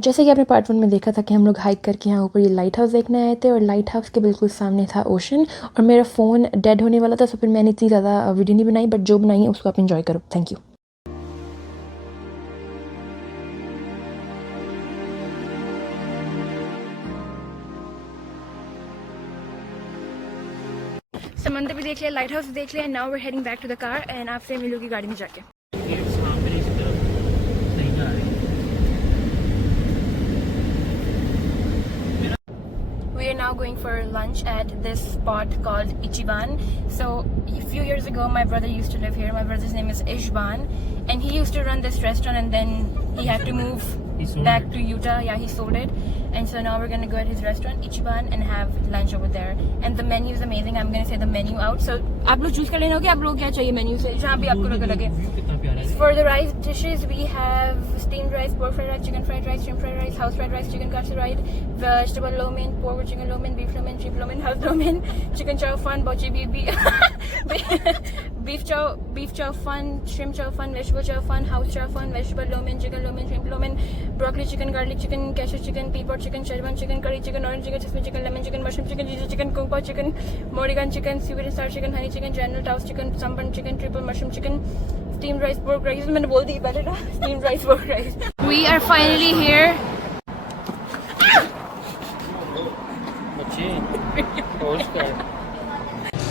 जैसे कि आपने पार्ट 1 में देखा था कि हम लोग हाइक करके यहाँ ऊपर ये लाइट हाउस देखने आए थे और लाइट हाउस के बिल्कुल सामने था ओशन और मेरा फ़ोन डेड होने वाला था, तो फिर मैंने इतनी ज़्यादा वीडियो नहीं बनाई, बट जो बनाई है उसको आप एंजॉय करो। Thank you. समंदर भी देख लिया, लाइट हाउस भी देख लिया। Now we are heading back to the car and आपसे मिलूंगी गाड़ी में जाके। We are now going for lunch at this spot called Ichiban. So a few years ago my brother used to live here. My brother's name is Ishban and he used to run this restaurant and then he had to move back to Utah. Yeah, he sold it. And so now we're going to go at his restaurant Ichiban and have lunch over there. And the menu is amazing. I'm going to say the menu out. So आप लोग choose कर लेना कि आप लोग क्या चाहिए menu से, जहाँ भी आपको लगे। For the rice dishes we have steamed rice, pork fried rice, chicken fried rice, shrimp fried rice, house fried rice, chicken katsu fried, vegetable lo mein, pork chicken lo mein, beef lo mein, sheep lo mein, house lo mein, chicken chow fun, bochi beef chow fun, shrimp chow fun, vegetable chow fun, house chow fun, vegetable lo mein, chicken lo mein, shrimp lo mein, broccoli chicken, garlic chicken, cashew chicken, pea pot chicken, szechuan chicken, curry chicken, orange chicken, jasmine chicken, lemon chicken, mushroom chicken, ginger chicken, kung pao chicken, Morrigan chicken, sweet and sour chicken, honey chicken, general toast chicken, sampan chicken, triple mushroom chicken, steamed rice, pork rice. मैंने बोल दी पहले ना, steamed rice, pork rice. We are finally here.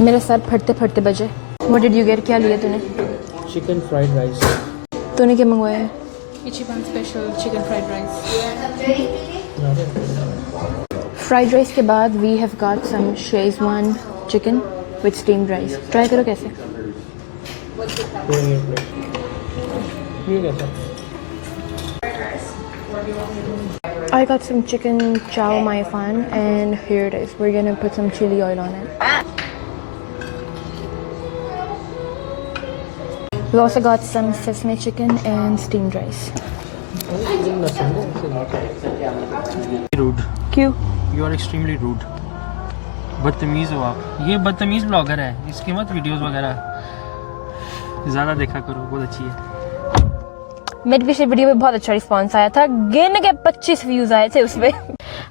मेरा sir फटते फटते बजे। What did you get? क्या लिया तूने? Chicken fried rice. तूने क्या मंगवाया है? Ichiban special chicken fried rice. Fried rice के बाद we have got some Szechuan chicken with steamed rice. Try करो कैसे? ये कैसा? I got some chicken chow mai fan and here it is. We're gonna put some chili oil on it. We also got some sesame chicken and steamed rice. Rude. क्यों? You are extremely rude. बदतमीज हो आप। ये बदतमीज blogger है, इसकी मत videos वगैरह ज़्यादा देखा करो, बहुत अच्छी है। मेरी पिछली वीडियो में बहुत अच्छा रिस्पांस आया था, गिन के 25 व्यूज आए थे उसमें।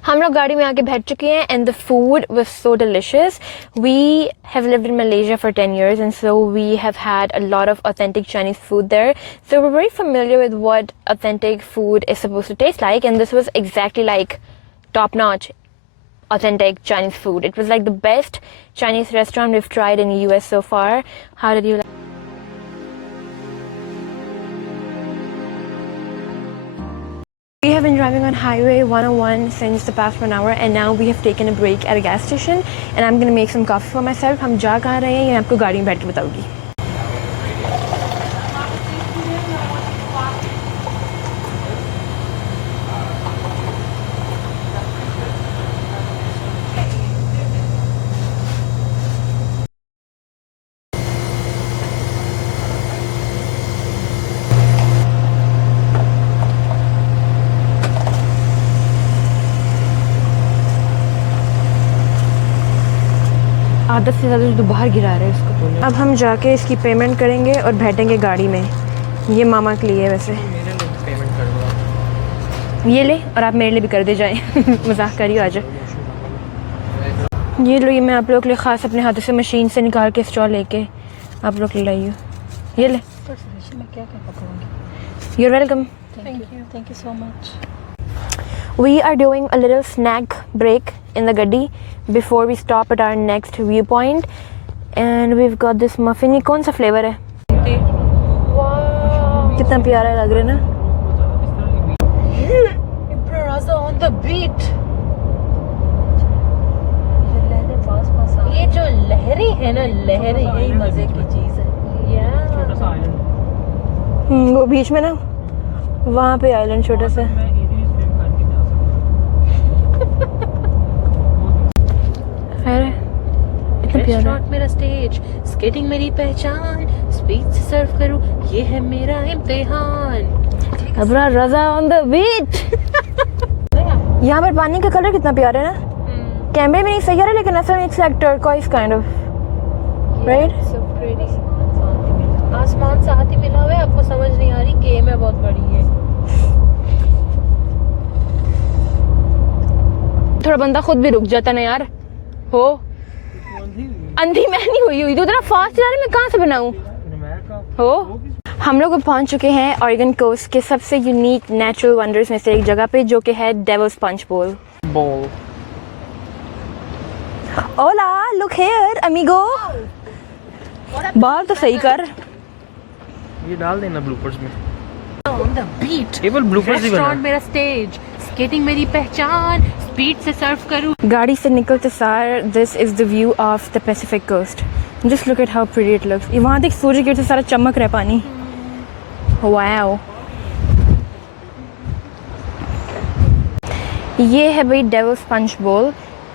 हम लोग गाड़ी में आके बैठ चुके हैं and the food was so delicious. We have lived in Malaysia for 10 years and so we have had a lot of authentic Chinese food there, so we're very familiar with what authentic food is supposed to taste like, and this was exactly like top notch authentic Chinese food. It was like the best Chinese restaurant we've tried in the US so far. How did you like? We have been driving on Highway 101 since the past 1 hour and now we have taken a break at a gas station and I'm going to make some coffee for myself. हम जा कहाँ रहे हैं ये आपको गाड़ी में बैठ के बताऊंगी। आदत से ज़्यादा तो बाहर गिरा रहे हैं इसको। अब हम जाके इसकी पेमेंट करेंगे और बैठेंगे गाड़ी में। ये मामा के लिए वैसे मेरे लिए पेमेंट कर दो। ये ले और आप मेरे लिए भी कर दे जाएं। मजाक करिए आज। ये लो, ये मैं आप लोग के लिए ख़ास अपने हाथों से मशीन से निकाल के स्ट्रॉ लेके आप लोग ले लाई हूँ। ये ले। मैं क्या क्या पकाऊंगी? You're welcome. Thank you so much. We are doing a little snack break in the gaddi before we stop at our next viewpoint and we've got this muffin. ये कौन सा फ्लेवर है? कितना प्यारा लग रहा है ना? Raza on the beat. ये जो लहरी है ना, लहरी यही मजे की चीज है। छोटा सा आइलैंड। वो बीच में ना, वहाँ पे आइलैंड छोटा सा। रेस्टोरेंट मेरा स्टेज, स्केटिंग मेरी पहचान, स्पीड से सर्व करूं, ये है मेरा इम्तिहान। अबरा रजा ऑन द बीच। यहाँ पर पानी का कलर कितना प्यारा है ना। कैमरे में नहीं सही आ रहा है लेकिन असल में it's like turquoise kind of, right? So pretty. आसमान साथ ही मिला हुआ है, आपको समझ नहीं आ रही कि मैं बंदा खुद भी रुक जाता ना यार। हो अंधी मैं नहीं हुई तो इतना फास्ट चला रही, मैं कहाँ से बनाऊँ हो। हम लोग पहुंच चुके हैं ऑरेगन कोस्ट के सबसे यूनिक नेचुरल वंडर्स में से एक जगह पे, जो कि है डेविल्स पंच बोल। ओला लुक हियर अमीगो, बाल तो सही कर। ये डाल देना ब्लूपर्स में। On the beat. केवल ब्लूपर्स ही बना। रेस्टोरेंट मेरा स्टेज, स्केटिंग मेरी पहचान, स्पीड से सर्व करूं। गाड़ी से निकलते सार this is the view of the Pacific coast. Just look at how pretty it looks. वहाँ देख सूर्य की वजह से सारा चमक रहा है पानी। वाओ, ये है भाई डेविल्स पंच बोल।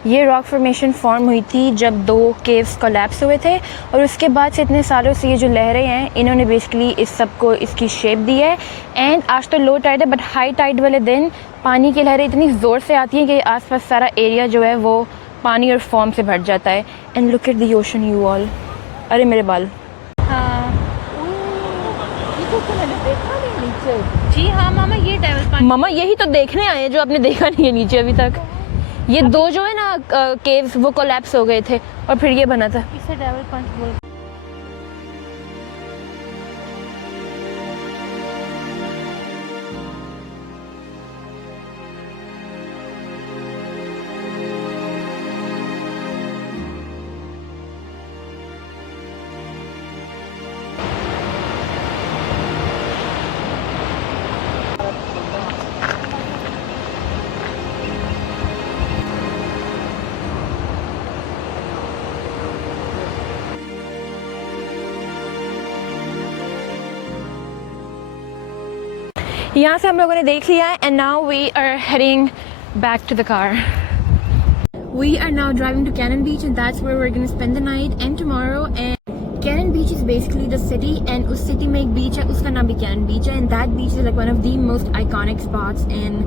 ये रॉक फॉर्मेशन फॉर्म हुई थी जब 2 केव्स कोलैप्स हुए थे, और उसके बाद से इतने सालों से ये जो लहरें हैं इन्होंने बेसिकली इस सब को इसकी शेप दी है। एंड आज तो लो टाइड है, बट हाई टाइड वाले दिन पानी की लहरें इतनी ज़ोर से आती हैं कि आसपास सारा एरिया जो है वो पानी और फॉर्म से भर जाता है। And look at the ocean you all. अरे मेरे बाल। हाँ, ये तो मैंने देखा नहीं नीचे। जी हाँ मामा, ये डेविल पंच। मामा यही तो देखने आए हैं जो आपने देखा नहीं है नीचे अभी तक। ये 2 जो है ना केव्स वो कोलैप्स हो गए थे और फिर ये बना था। इसे डेविल पंच बोल। यहाँ से हम लोगों ने देख लिया है, and now we are heading back to the car. We are now driving to Cannon Beach, and that's where we're going to spend the night and tomorrow. And Cannon Beach is basically the city, and उस city में एक beach है, उसका नाम भी Cannon Beach है, and that beach is like one of the most iconic spots in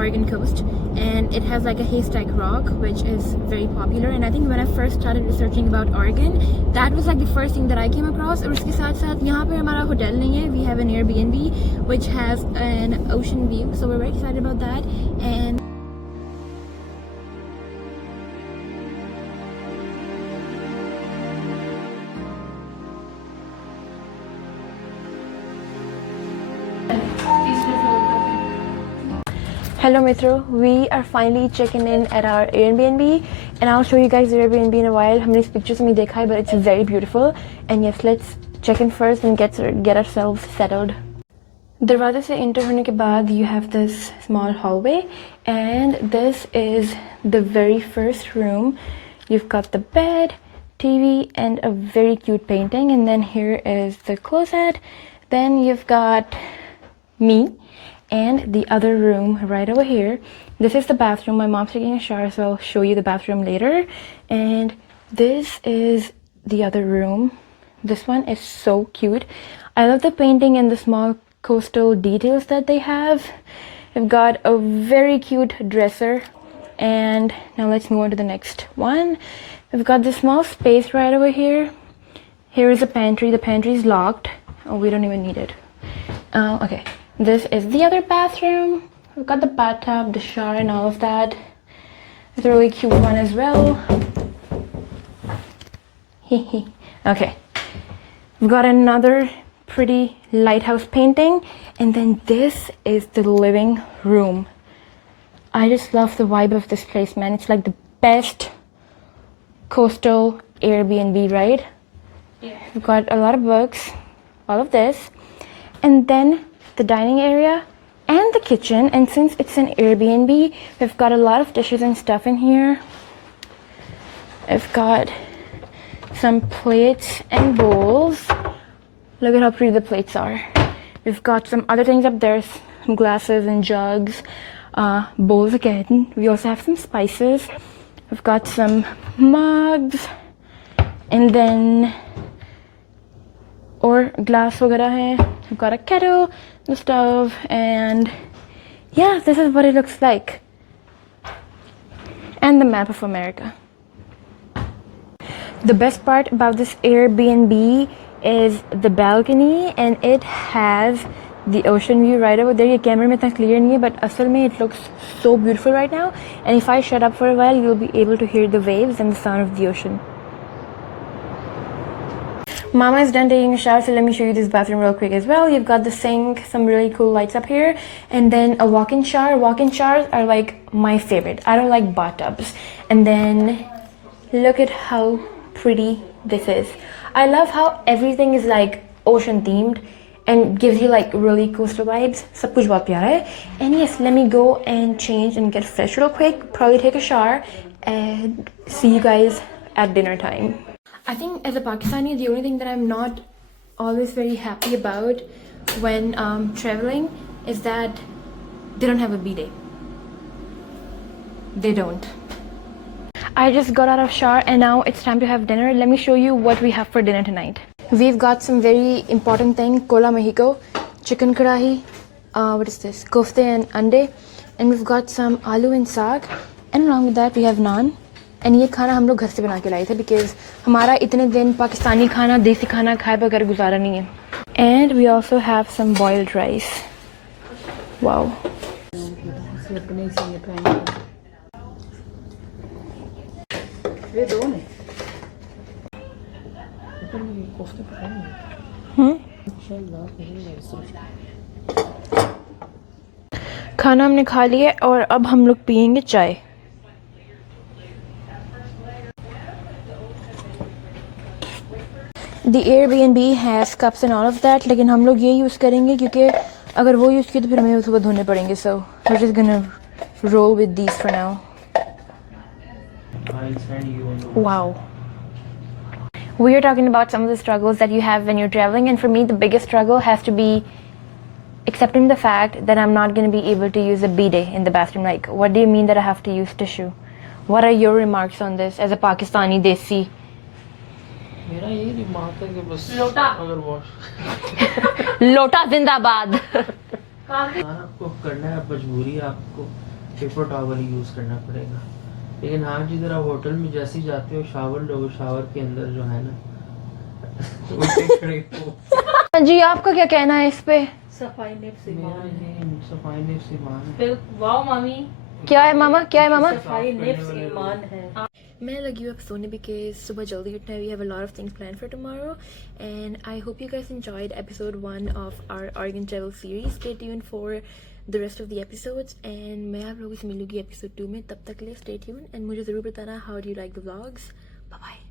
Oregon coast, and it has like a haystack rock which is very popular. And I think when I first started researching about Oregon, that was like the first thing that I came across. और उसके साथ साथ यहाँ पे हमारा hotel नहीं है, we have an Airbnb which has an ocean view, so we're very excited about that. And hello Metro, we are finally checking in at our Airbnb, and I'll show you guys the Airbnb in a while. हमने इस pictures में देखा है, but it's very beautiful. And yes, let's check in first and get ourselves settled. दरवाजे से enter होने के बाद you have this small hallway, and this is the very first room. You've got the bed, TV, and a very cute painting, and then here is the closet. Then you've got me and the other room right over here. This is the bathroom. My mom's taking a shower, so I'll show you the bathroom later. And this is the other room. This one is so cute. I love the painting and the small coastal details that they have. We've got a very cute dresser. And now let's move on to the next one. We've got this small space right over here. Here is the pantry. The pantry is locked. Oh, we don't even need it. Okay. This is the other bathroom. We've got the bathtub, the shower, and all of that. It's a really cute one as well. Okay. We've got another pretty lighthouse painting. And then this is the living room. I just love the vibe of this place, man. It's like the best coastal Airbnb, right? Yeah. We've got a lot of books, all of this. And then the dining area and the kitchen. And since it's an Airbnb, we've got a lot of dishes and stuff in here. I've got some plates and bowls. Look at how pretty the plates are. We've got some other things up there, some glasses and jugs, bowls again. We also have some spices. We've got some mugs, and then or glass वगैरह है. We've got a kettle, the stove, and yeah, this is what it looks like. And the map of America. The best part about this Airbnb is the balcony, and it has the ocean view right over there. ये कैमरे में इतना clear नहीं है, but असल में it looks so beautiful right now. And if I shut up for a while, you'll be able to hear the waves and the sound of the ocean. Mama is done taking a shower, so let me show you this bathroom real quick as well. You've got the sink, some really cool lights up here, and then a walk-in shower. Walk-in showers are like my favorite. I don't like bathtubs. And then look at how pretty this is. I love how everything is like ocean themed and gives you like really coastal vibes. सब कुछ बहुत प्यारा है. And yes, let me go and change and get fresh real quick. Probably take a shower and see you guys at dinner time. I think as a Pakistani, the only thing that I'm not always very happy about when traveling is that they don't have a bidet. They don't. I just got out of shower and now it's time to have dinner. Let me show you what we have for dinner tonight. We've got some very important thing, Cola Mexico, chicken karahi, what is this, kofte and ande, and we've got some aloo and saag, and along with that we have naan. And ये खाना हम लोग घर से बना के लाए थे because हमारा इतने दिन पाकिस्तानी खाना, देसी खाना खाए बगैर गुजारा नहीं है. And we also have some boiled rice. Wow. खाना हमने खा लिया और अब हम लोग पियेंगे चाय. The Airbnb has cups and all of that, लेकिन हम लोग ये यूज़ करेंगे क्योंकि अगर वो यूज़ किए तो फिर हमें सुबह धोने पड़ेंगे. So we're just gonna roll with these for now. Wow. We are talking about some of the struggles that you have when you're traveling, and for me the biggest struggle has to be accepting the fact that I'm not going to be able to use a bidet in the bathroom. Like, what do you mean that I have to use tissue? What are your remarks on this as a Pakistani desi? मेरा यही remark है कि बस लोटा अगर wash लोटा जिंदाबाद. आपको करना है, मजबूरी आपको पेपर टॉवल ही यूज करना पड़ेगा. लेकिन हाँ जिधर आप होटल में जैसे ही जाते हो शावर लो, शावर के अंदर जो है ना जी आपका क्या कहना है इस पे? सफाई नेफ्स मेरा ये सफाई नेफ्स ईमान है. फिर वाओ मामी, क्या है मामा, क्या है मामा? सफाई नेफ्स ईमान है. मैं लगी हूँ अब सोने because सुबह जल्दी उठना है. We have a lot of things planned for tomorrow and I hope you guys enjoyed episode 1 of our Oregon travel series. Stay tuned for the rest of the episodes and मैं आप लोगों से मिलूंगी episode 2 में. तब तक के लिए stay tuned and मुझे ज़रूर बताना how do you like the vlogs. Bye bye.